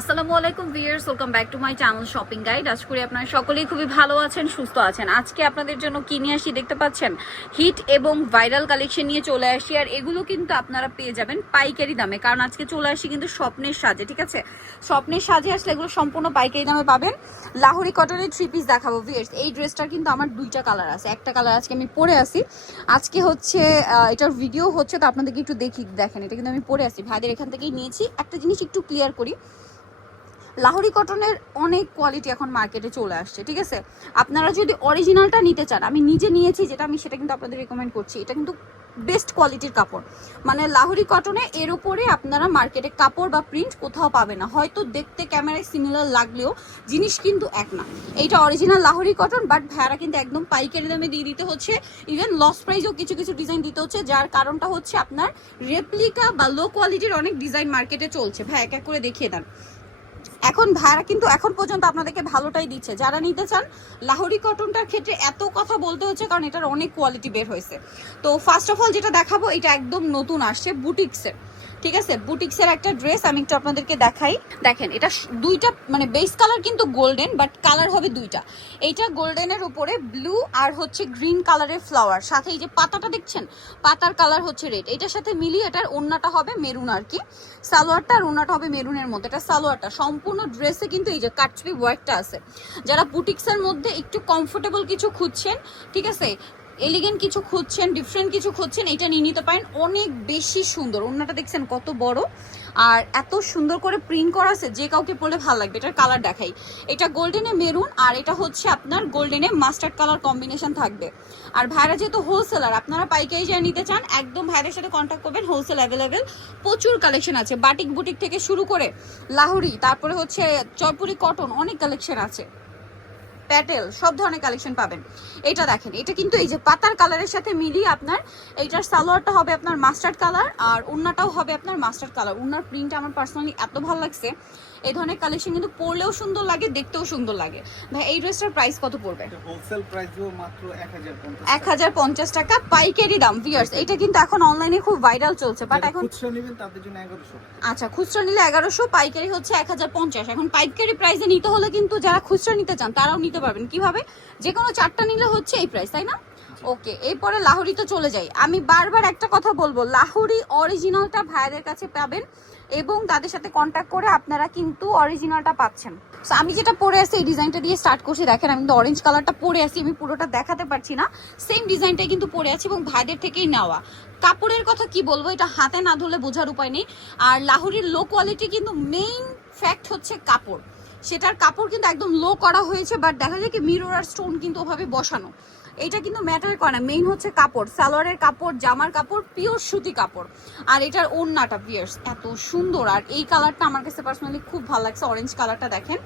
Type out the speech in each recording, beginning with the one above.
আসসালামু আলাইকুম viewers welcome back to my channel shopping guide. আজ করি আপনারা সকলেই খুবই ভালো আছেন, সুস্থ আছেন। আজকে আপনাদের জন্য কি নিয়ে আসি দেখতে পাচ্ছেন? হিট এবং ভাইরাল কালেকশন নিয়ে চলে আসি, আর এগুলো কিন্তু আপনারা পেয়ে যাবেন পাইকারি দামে, কারণ আজকে চলে আসি কিন্তু স্বপ্নের সাজে, ঠিক আছে? স্বপ্নের সাজে আসলে এগুলো সম্পূর্ণ পাইকারি দামে পাবেন। লাহোরি কটনের থ্রি পিস দেখাবো ভিয়ার্স এই ড্রেসটার কিন্তু আমার দুইটা কালার আছে। একটা কালার আজকে আমি পরে আসি। আজকে হচ্ছে এটার ভিডিও হচ্ছে, তো আপনাদেরকে একটু দেখি, দেখেন, এটা কিন্তু আমি পরে আসি। ভাইদের এখান থেকেই নিয়েছি। একটা জিনিস একটু ক্লিয়ার করি। লাহোরি কটনের অনেক কোয়ালিটি এখন মার্কেটে চলে আসছে, ঠিক আছে? আপনারা যদি অরিজিনালটা নিতে চান, আমি নিজে নিয়েছি যেটা, আমি সেটা কিন্তু আপনাদের রেকমেন্ড করছি, এটা কিন্তু বেস্ট কোয়ালিটির কাপড়। মানে লাহোরি কটনে এর উপরে আপনারা মার্কেটে কাপড় বা প্রিন্ট কোথাও পাবে না। হয়তো দেখতে ক্যামেরায় সিমিলার লাগলেও জিনিস কিন্তু এক না। এইটা অরিজিনাল লাহোরি কটন বাট ভাড়া কিন্তু একদম পাইকারি দামে দিয়ে দিতে হচ্ছে। ইভেন লস প্রাইসেও কিছু কিছু ডিজাইন দিতে হচ্ছে, যার কারণটা হচ্ছে আপনার রেপ্লিকা বা লো কোয়ালিটির অনেক ডিজাইন মার্কেটে চলছে। ভাই, এক এক করে দেখিয়ে দেন। এখন ভাড়া কিন্তু এখন পর্যন্ত আপনাদেরকে ভালোটাই দিচ্ছে। যারা নিতে চান, লাহোরি কটনটার ক্ষেত্রে এত কথা বলতে হচ্ছে কারণ এটার অনেক কোয়ালিটি বের হয়েছে। তো ফার্স্ট অফ অল যেটা দেখাবো, এটা একদম নতুন আসছে বুটিক্সের। ঠিক আছে? বুটিক্সের একটা ড্রেস আমি একটু আপনাদেরকে দেখাই। দেখেন, এটা দুইটা মানে বেস কালার কিন্তু গোল্ডেন বাট কালার হবে দুইটা। এইটা গোল্ডেনের উপরে ব্লু আর হচ্ছে গ্রিন কালারের ফ্লাওয়ার সাথে এই যে পাতাটা দেখছেন? পাতার কালার হচ্ছে রেড এটার সাথে মিলিয়ে এটার ওন্নাটা হবে মেরুন আর কি। সালোয়ারটা আর ওন্নাটা হবে মেরুনের মধ্যে। এটা সালোয়ারটা। সম্পূর্ণ ড্রেসে কিন্তু এই যে কাটছবি ওয়ার্কটা আছে। যারা বুটিক্সের মধ্যে একটু কমফোর্টেবল কিছু খুঁজছেন, ঠিক আছে? এলিগেন্ট কিছু খুঁজছেন ডিফারেন্ট কিছু খুঁজছেন এটা নিয়ে নিতে পারেন। অনেক বেশি সুন্দর। ওন্নাটা দেখছেন কত বড়। আর এত সুন্দর করে প্রিন্ট করা আছে, যে কাউকে পরলে ভালো লাগবে। এটার কালার দেখাই। এটা গোল্ডেনে মেরুন আর এটা হচ্ছে আপনার গোল্ডেনে মাস্টার্ড কালার কম্বিনেশন থাকবে। আর ভাইরা যেহেতু হোলসেলার আপনারা পাইকারি যা নিতে চান, একদম ভাইদের সাথে কন্ট্যাক্ট করবেন হোলসেল অ্যাভেলেবেল প্রচুর কালেকশন আছে বাটিক বুটিক থেকে শুরু করে লাহুরি, তারপরে হচ্ছে জয়পুরি কটন অনেক কালেকশন আছে। প্যাটেল সব ধরনের কালেকশন পাবেন। এটা দেখেন এটা কিন্তু এই যে পাতার কালারের সাথে মিলিয়ে আপনার এইটার সালোয়ারটা হবে আপনার মাস্টার্ড কালার আর উন্নাটাও হবে আপনার মাস্টার্ড কালার উন্নার প্রিন্ট আমার পার্সোনালি এত ভালো লাগছে। এই ধরনের কালেকশন কিন্তু পরলেও সুন্দর লাগে দেখতেও সুন্দর লাগে। ভাই এই ড্রেসটার প্রাইস কত পড়বে? হোলসেল প্রাইসও মাত্র এক হাজার পঞ্চাশ এক হাজার পঞ্চাশ টাকা পাইকারি দাম ভিয়ার্স এটা কিন্তু এখন অনলাইনে খুব ভাইরাল চলছে বাট এখন খুচরা নেবেন তাদের জন্য এগারোশো। আচ্ছা খুচরা নিলে এগারোশো পাইকারি হচ্ছে এক হাজার পঞ্চাশ। এখন পাইকারি প্রাইসে নিতে হলে কিন্তু যারা খুচরা নিতে চান তারাও নিতে পারবেন। কীভাবে? যে কোনো চারটা নিলে হচ্ছে এই প্রাইস তাই না? ওকে এরপরে লাহোরিতে চলে যাই। আমি বারবার একটা কথা বলব লাহোরি অরিজিনালটা ভাইদের কাছে পাবেন এবং তাদের সাথে কন্ট্যাক্ট করে আপনারা কিন্তু অরিজিনালটা পাচ্ছেন। So, আমি যেটা পরে আছি এই ডিজাইনটা দিয়ে স্টার্ট করছি। দেখেন আমি কিন্তু অরেঞ্জ কালারটা পরে আছি আমি পুরোটা দেখাতে পারছি না। সেম ডিজাইনটাই কিন্তু পরে আছি এবং ভাইদের থেকেই নেওয়া। কাপড়ের কথা কি বলব এটা হাতে না ধরলে বোঝার উপায় নেই। আর লাহোরির লো কোয়ালিটি কিন্তু মেইন ফ্যাক্ট হচ্ছে কাপড়। সেটার কাপড় কিন্তু একদম লো করা হয়েছে বাট দেখা যায় কি মিরর আর স্টোন কিন্তু ওভাবে বসানো। এটা কিন্তু ম্যাটার করে না। মেইন হচ্ছে কাপড়, সালোয়ারের কাপড়, জামার কাপড় পিওর সুতি কাপড়। আর এটার ওড়নাটা পিয়ার্স এত সুন্দর। আর এই কালারটা আমার কাছে পার্সোনালি খুব ভালো লাগছে। অরেঞ্জ কালারটা দেখেন।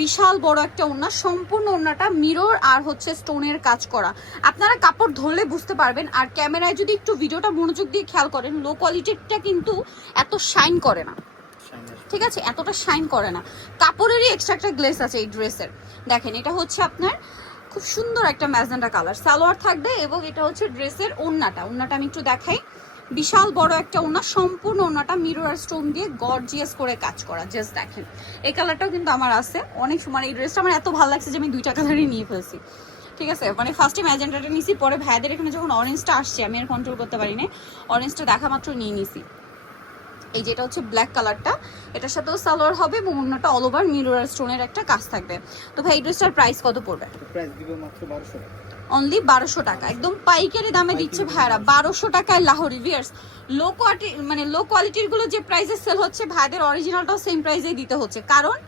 বিশাল বড় একটা ওড়না। সম্পূর্ণ ওড়নাটা মিরর আর হচ্ছে স্টোনের কাজ করা। আপনারা কাপড় ধরলে বুঝতে পারবেন। আর ক্যামেরায় যদি একটু ভিডিওটা মনোযোগ দিয়ে খেয়াল করেন লো কোয়ালিটিটা কিন্তু এত শাইন করে না। ঠিক আছে? এতটা শাইন করে না। কাপড়েরই এক্সট্রা একটা গ্লেস আছে এই ড্রেসের দেখেন, এটা হচ্ছে আপনার খুব সুন্দর একটা ম্যাজেন্ডা কালার সালোয়ার থাকবে এবং এটা হচ্ছে ড্রেসের ওড়নাটা ওড়নাটা আমি একটু দেখাই। বিশাল বড় একটা ওড়না সম্পূর্ণ মিরর আর স্টোন দিয়ে গর্জিয়াস করে কাজ করা। জাস্ট দেখেন। এই কালারটাও কিন্তু আমার আছে। অনেক সময় এই ড্রেসটা আমার এত ভালো লাগছে যে আমি দুইটা কালারই নিয়ে ফেলছি। ঠিক আছে? মানে ফার্স্টে ম্যাজেন্টাটা নিয়েছি পরে ভাইদের এখানে যখন অরেঞ্জটা আসছে, আমি আর কন্ট্রোল করতে পারিনি। অরেঞ্জটা দেখা মাত্র নিয়ে নিছি। এই যেটা হচ্ছে ব্ল্যাক কালারটা এটার সাথেও সালোয়ার হবে এবং অন্যটা অল ওভার মিরোরার স্টোনের একটা কাজ থাকবে। তো ভাই এই ড্রেসটার প্রাইস কত পড়বে? প্রাইস দিব মাত্র 1200 অনলি বারোশো টাকা। একদম পাইকারি দামে দিচ্ছে ভাইয়ারা বারোশো টাকায় লাহোর ভিয়ার্স লো কোয়ালিটি মানে লো কোয়ালিটিরগুলো যে প্রাইসে সেল হচ্ছে ভাইদের অরিজিনালটাও সেম প্রাইসেই দিতে হচ্ছে। কারণ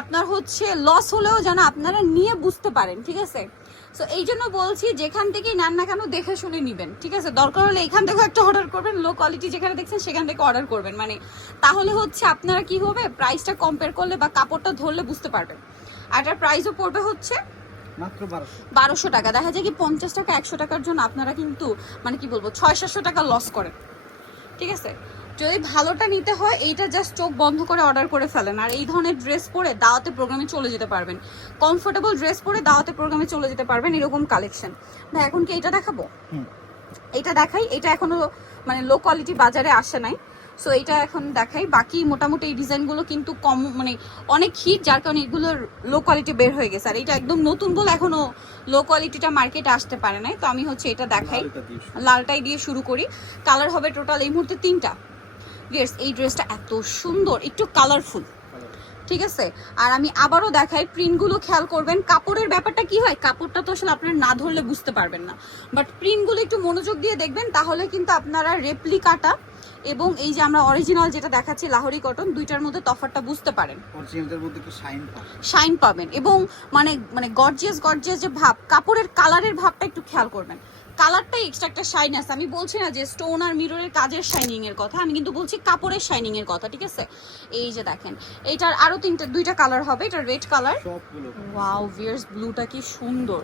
আপনার হচ্ছে লস হলেও যেন আপনারা নিয়ে বুঝতে পারেন ঠিক আছে? সো এই জন্য বলছি যেখান থেকেই নেন না কেন দেখে শুনে নিবেন ঠিক আছে? দরকার হলে এখান থেকে একটা অর্ডার করবেন লো কোয়ালিটি যেখানে দেখছেন সেখান থেকে অর্ডার করবেন। মানে তাহলে হচ্ছে আপনারা কি হবে? প্রাইসটা কম্পেয়ার করলে বা কাপড়টা ধরলে বুঝতে পারবেন। আর এটার প্রাইসও পড়বে হচ্ছে বারোশো। বারোশো টাকা। দেখা যায় কি পঞ্চাশ টাকা একশো টাকার জন্য আপনারা কিন্তু মানে কি বলব ছয় সাতশো টাকা লস করেন ঠিক আছে? যদি ভালোটা নিতে হয় এইটা জাস্ট চোখ বন্ধ করে অর্ডার করে ফেলেন। আর এই ধরনের ড্রেস পরে দাওয়াতে প্রোগ্রামে চলে যেতে পারবেন। কমফোর্টেবল ড্রেস পরে দাওয়াতে প্রোগ্রামে চলে যেতে পারবেন এরকম কালেকশন ভাই এখন কি এটা দেখাবো। এটা দেখাই। এটা এখনও মানে লো কোয়ালিটি বাজারে আসে নাই। সো এটা এখন দেখাই। বাকি মোটামুটি এই ডিজাইনগুলো কিন্তু কম মানে অনেক হিট যার কারণে এগুলোর লো কোয়ালিটি বের হয়ে গেছে। আর এটা একদম নতুন বলে এখনও লো কোয়ালিটিটা মার্কেটে আসতে পারে নাই। তো আমি হচ্ছে এটা দেখাই। লালটাই দিয়ে শুরু করি। কালার হবে টোটাল এই মুহূর্তে তিনটা। ইয়েস এই ড্রেসটা এত সুন্দর একটু কালারফুল। ঠিক আছে? আর আমি আবারও দেখাই প্রিন্টগুলো খেয়াল করবেন কাপড়ের ব্যাপারটা কি হয়? কাপড়টা তো আসলে আপনারা না ধরলে বুঝতে পারবেন না। বাট প্রিন্টগুলো একটু মনোযোগ দিয়ে দেখবেন তাহলে কিন্তু আপনারা রেপ্লিকাটা এবং এই যে আমরা অরিজিনাল যেটা দেখাচ্ছি লাহোরি কটন দুইটার মধ্যে তফাৎটা বুঝতে পারেন। অরিজিনালটার মধ্যে একটু শাইন পাবে শাইন পাবেন এবং মানে মানে গর্জিয়াস গর্জিয়াস যে ভাব কাপড়ের কালারের ভাবটা একটু খেয়াল করবেন। কালারটাই এক্সট্রা একটা শাইন আছে। আমি বলছি না যে স্টোন আর মিররের কাজের শাইনিং এর কথা আমি কিন্তু বলছি কাপড়ের শাইনিং এর কথা ঠিক আছে? এই যে দেখেন এটার আরও তিনটা দুইটা কালার হবে এটা রেড কালার ওয়াও ভিয়ার্স ব্লুটা কি সুন্দর।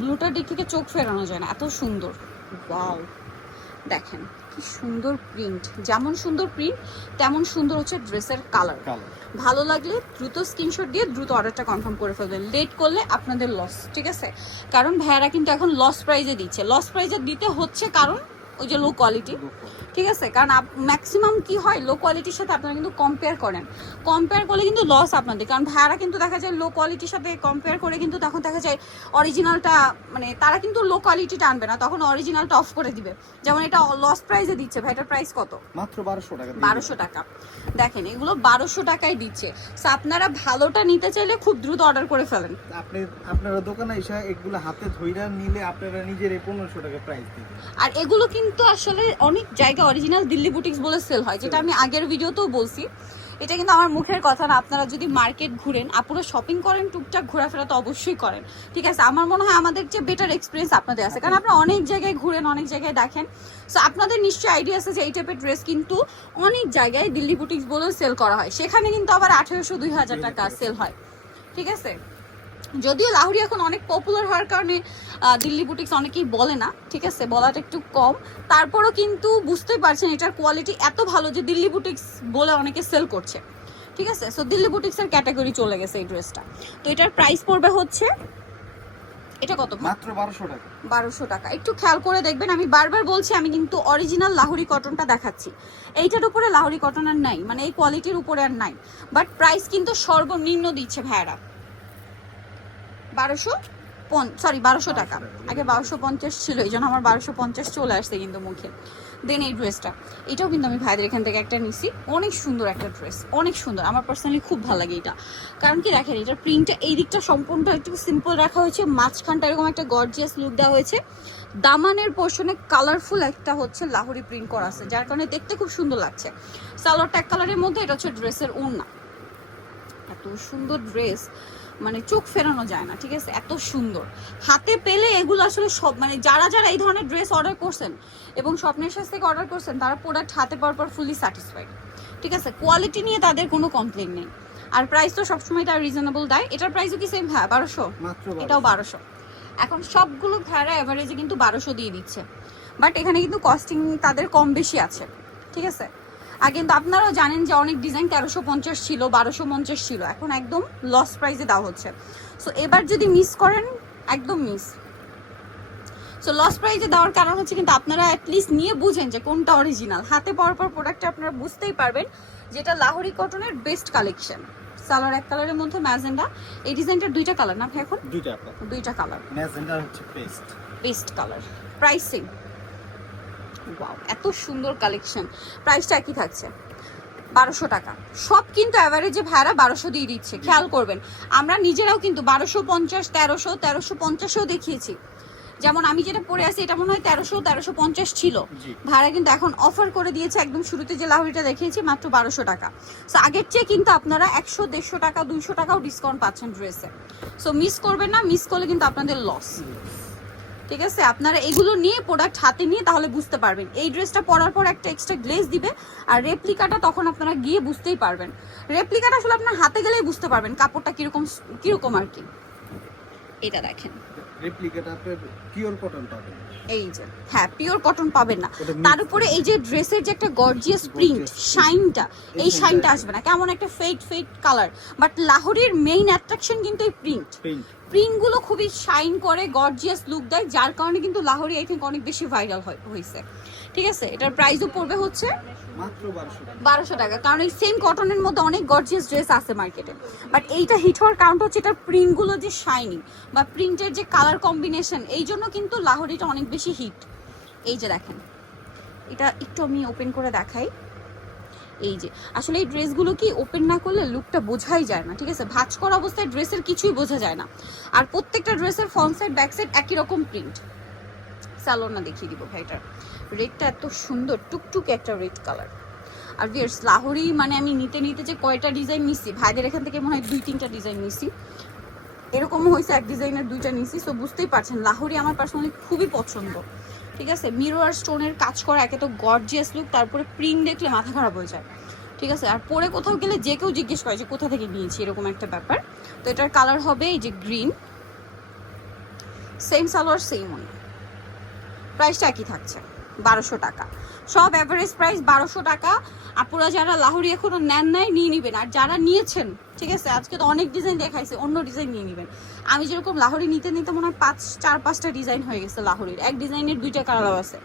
ব্লুটার দিক থেকে চোখ ফেরানো যায় না এত সুন্দর। ওয়াও দেখেন। কি সুন্দর প্রিন্ট। যেমন সুন্দর প্রিন্ট তেমন সুন্দর হচ্ছে ড্রেসের কালার ভালো লাগলে দ্রুত স্ক্রিনশট দিয়ে দ্রুত অর্ডারটা কনফার্ম করে ফেলবেন। লেট করলে আপনাদের লস ঠিক আছে? কারণ ভাইয়ারা কিন্তু এখন লস প্রাইজে দিচ্ছে। লস প্রাইজে দিতে হচ্ছে কারণ ওই যে লো কোয়ালিটি ঠিক আছে? কারণ ম্যাক্সিমাম কি হয়? লো কোয়ালিটির সাথে আপনারা কিন্তু কম্পেয়ার করেন। কম্পেয়ার করলে কিন্তু লস আপনাদের। কারণ ভাইয়ারা কিন্তু দেখা যায় লো কোয়ালিটির সাথে কম্পেয়ার করে কিন্তু তখন দেখা যায় অরিজিনালটা মানে তারা কিন্তু লো কোয়ালিটিটা আনবে না। তখন অরিজিনালটা অফ করে দিবে। যেমন এটা লস প্রাইজে দিচ্ছে। ভাইটার প্রাইস কত? মাত্র বারোশো টাকা। বারোশো টাকা। দেখেন এগুলো বারোশো টাকায় দিচ্ছে। আপনারা ভালোটা নিতে চাইলে খুব দ্রুত অর্ডার করে ফেলেন। আপনি আপনারা দোকানে এসে এগুলো হাতে ধইরা নিলে আপনারা নিজের পনেরোশো টাকা প্রাইস দিবেন। আর এগুলো কিন্তু আসলে অনেক জায়গা অরিজিনাল দিল্লি বুটিক্স বলে সেল হয়, যেটা আমি আগের ভিডিওতেও বলছি। এটা কিন্তু আমার মুখের কথা না, আপনারা যদি মার্কেট ঘুরেন আপনারা শপিং করেন, টুকটাক ঘোরাফেরা তো অবশ্যই করেন। ঠিক আছে, আমার মনে হয় আমাদের যে বেটার এক্সপিরিয়েন্স আপনাদের আছে, কারণ আপনারা অনেক জায়গায় ঘুরেন, অনেক জায়গায় দেখেন। সো আপনাদের নিশ্চয়ই আইডিয়া আছে যে এই টাইপের ড্রেস কিন্তু অনেক জায়গায় দিল্লি বুটিক্স বলেও সেল করা হয়। সেখানে কিন্তু আবার আঠেরোশো, দুই হাজার টাকা সেল হয়। ঠিক আছে? যদিও লাহুরি এখন অনেক পপুলার হওয়ার কারণে দিল্লি বুটিক্স অনেকেই বলে না ঠিক আছে? বলাটা একটু কম। তারপরও কিন্তু বুঝতেই পারছেন এটার কোয়ালিটি এত ভালো যে দিল্লি বুটিক্স বলে অনেকে সেল করছে ঠিক আছে? সো দিল্লি বুটিক্সের ক্যাটাগরি চলে গেছে এই ড্রেসটা তো এটার প্রাইস পড়বে হচ্ছে এটা কত? মাত্র বারোশো টাকা। বারোশো টাকা। একটু খেয়াল করে দেখবেন আমি বারবার বলছি আমি কিন্তু অরিজিনাল লাহোরি কটনটা দেখাচ্ছি। এইটার উপরে লাহোরি কটন আর নাই মানে এই কোয়ালিটির উপরে আর নাই। বাট প্রাইস কিন্তু সর্বনিম্ন দিচ্ছে ভাইয়ারা। বারোশো সরি বারোশো টাকা। আগে বারোশো পঞ্চাশ ছিল, এই জন্য আমার বারোশো পঞ্চাশ চলে আসছে কিন্তু মুখে। দেন এই ড্রেসটা এটাও কিন্তু আমি ভাইদের এখান থেকে একটা নিছি। অনেক সুন্দর একটা ড্রেস অনেক সুন্দর। আমার পার্সোনালি খুব ভালো লাগে এটা। কারণ কি দেখেন, এটার প্রিন্টটা এই দিকটা সম্পূর্ণ একটু সিম্পল রাখা হয়েছে। মাঝখানটা এরকম একটা গর্জিয়াস লুক দেওয়া হয়েছে। দামানের পোর্শনে কালারফুল একটা হচ্ছে লাহোরি প্রিন্ট করা আছে, যার কারণে দেখতে খুব সুন্দর লাগছে। সালোয়ার ট্যাগ কালারের মধ্যে, এটা হচ্ছে ড্রেসের ওড়না। এত সুন্দর ড্রেস মানে চোখ ফেরানো যায় না ঠিক আছে? এত সুন্দর। হাতে পেলে এগুলো আসলে সব মানে যারা যারা এই ধরনের ড্রেস অর্ডার করছেন এবং স্বপ্নের সাথে থেকে অর্ডার করছেন তারা প্রোডাক্ট হাতে পাওয়ার পর ফুলি স্যাটিসফাইড ঠিক আছে? কোয়ালিটি নিয়ে তাদের কোনো কমপ্লেন নেই। আর প্রাইস তো সবসময় তার রিজনেবল দেয়। এটার প্রাইসও কি সেম হ্যাঁ বারোশো। এটাও বারোশো। এখন সবগুলো ভাড়া অ্যাভারেজে কিন্তু বারোশো দিয়ে দিচ্ছে। বাট এখানে কিন্তু কস্টিং তাদের কম বেশি আছে ঠিক আছে? আর কিন্তু আপনারাও জানেন যে অনেক ডিজাইন তেরোশো পঞ্চাশ ছিল বারোশো পঞ্চাশ ছিল। এখন একদম লস প্রাইসে দেওয়া হচ্ছে। সো এবার যদি মিস করেন একদম মিস সো লস প্রাইজে দেওয়ার কারণ হচ্ছে কিন্তু আপনারা অ্যাটলিস্ট নিয়ে বুঝেন যে কোনটা অরিজিনাল হাতে পাওয়ার পর প্রোডাক্টটা আপনারা বুঝতেই পারবেন যেটা লাহোরি কটনের বেস্ট কালেকশন সালোয়ার এক কালারের মধ্যে ম্যাজেন্ডা। এই ডিজাইনটার দুইটা কালার না এখন? দুইটা দুইটা কালার ম্যাজেন্ডার হচ্ছে paste paste colour pricing wow এত সুন্দর কালেকশন প্রাইসটা একই থাকছে। বারোশো টাকা। সব কিন্তু অ্যাভারেজে ভাড়া বারোশো দিয়ে দিচ্ছে। খেয়াল করবেন আমরা নিজেরাও কিন্তু বারোশো পঞ্চাশ তেরোশো তেরোশো পঞ্চাশও দেখিয়েছি। যেমন আমি যেটা পরে আছি এটা মনে হয় তেরোশো তেরোশো পঞ্চাশ ছিল। ভাড়া কিন্তু এখন অফার করে দিয়েছে একদম শুরুতে যে লাহরিটা দেখিয়েছি মাত্র বারোশো টাকা। সো আগের চেয়ে কিন্তু আপনারা একশো দেড়শো টাকা দুইশো টাকাও ডিসকাউন্ট পাচ্ছেন ড্রেসে সো মিস করবেন না মিস করলে কিন্তু আপনাদের লস ঠিক আছে? আপনারা এগুলো নিয়ে প্রোডাক্ট হাতে নিয়ে তাহলে বুঝতে পারবেন। এই ড্রেসটা পরার পর একটা এক্সট্রা গ্লেজ দিবে আর রেপ্লিকাটা তখন আপনারা গিয়ে বুঝতেই পারবেন। রেপ্লিকাটা আসলে আপনার হাতে গেলেই বুঝতে পারবেন কাপড়টা কীরকম কীরকম আর কি। এটা দেখেন। রেপ্লিকাটা আপনার পিওর কটন পাবেন এই যে হ্যাঁ পিওর কটন পাবেন না। তার উপরে এই যে ড্রেসের যে একটা গর্জিয়াস প্রিন্ট শাইনটা এই শাইনটা আসবে না। কেমন একটা ফেড ফেড কালার বাট লাহোরির মেইন অ্যাট্রাকশন কিন্তু এই প্রিন্ট প্রিন্ট প্রিন্টগুলো খুবই শাইন করে গর্জিয়াস লুক দেয় যার কারণে কিন্তু লাহোরি আই থিঙ্ক অনেক বেশি ভাইরাল হয়েছে ঠিক আছে? এটার প্রাইসও পড়বে হচ্ছে বারোশো টাকা। কারণ এই সেম কটনের মধ্যে অনেক গর্জিয়াস ড্রেস আছে মার্কেটে বাট এইটা হিট হওয়ার কারণ হচ্ছে এটার প্রিন্টগুলো যে শাইনিং বা প্রিন্টের যে কালার কম্বিনেশন এই জন্য কিন্তু লাহোরিটা অনেক বেশি হিট এই যে দেখেন, এটা একটু আমি ওপেন করে দেখাই। এই যে, আসলে এই ড্রেসগুলো কি ওপেন না করলে লুকটা বোঝাই যায় না, ঠিক আছে? ভাঁজ করা অবস্থায় ড্রেসের কিছুই বোঝা যায় না। আর প্রত্যেকটা ড্রেসের ফ্রন্ট সাইড ব্যাক সাইড একই রকম প্রিন্ট স্যালোনা দেখিয়ে দিব ভাইটার। রেডটা এত সুন্দর, টুকটুক একটা রেড কালার। আর ভিয়ার্স লাহোরি মানে আমি নিতে নিতে যে কয়টা ডিজাইন নিছি ভাইদের এখান থেকে মনে হয় দুই তিনটা ডিজাইন নিছি। এরকমও হয়েছে, এক ডিজাইনের দুইটা নিছি সো বুঝতেই পারছেন লাহোরি আমার পার্সোনালি খুবই পছন্দ। ঠিক আছে? মিরর আর স্টোনের কাজ করা, একে তো গর্জিয়াস লুক তারপরে প্রিন্ট দেখলে মাথা খারাপ হয়ে যায়। ঠিক আছে? আর পরে কোথাও গেলে যে কেউ জিজ্ঞেস করে যে কোথা থেকে নিয়েছি, এরকম একটা ব্যাপার। তো এটার কালার হবে এই যে গ্রিন সেম সালোয়ার সেম ওই প্রাইসটা একই থাকছে বারোশো টাকা। সব অ্যাভারেজ প্রাইস বারোশো টাকা। আপনারা যারা লাহোরি এখনও নেন নাই নিয়ে নেবেন। আর যারা নিয়েছেন ঠিক আছে আজকে তো অনেক ডিজাইন দেখাইছে অন্য ডিজাইন নিয়ে নেবেন। আমি যেরকম লাহোরি নিতে নিতে মনে হয় পাঁচ চার পাঁচটা ডিজাইন হয়ে গেছে লাহোরির। এক ডিজাইনের দুইটা কালার আছে।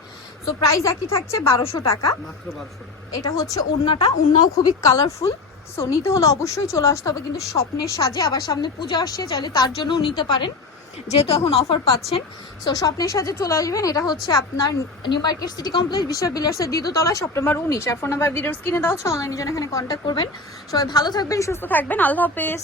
তো প্রাইস একই থাকছে বারোশো টাকা। বারোশো টাকা। এটা হচ্ছে ওড়নাটা। ওড়নাও খুবই কালারফুল সো নিতে হলে অবশ্যই চলে আসতে হবে কিন্তু স্বপ্নের সাজে আবার সামনে পূজা আসছে চাইলে তার জন্যও নিতে পারেন। যেহেতু এখন অফার পাচ্ছেন সো স্বপ্নের সাথে চলে আসবেন। এটা হচ্ছে আপনার নিউ মার্কেট সিটি কমপ্লেক্স বিশ্ব বিলার্সের দ্বিতীয়তলায় সপ্টেম্বর উনিশ। আর ফোন নাম্বার ভিডিওস কিনে দেওয়া হচ্ছে অনলাইনে জন্য এখানে কন্ট্যাক্ট করবেন। সবাই ভালো থাকবেন, সুস্থ থাকবেন। আল্লাহ হাফেজ।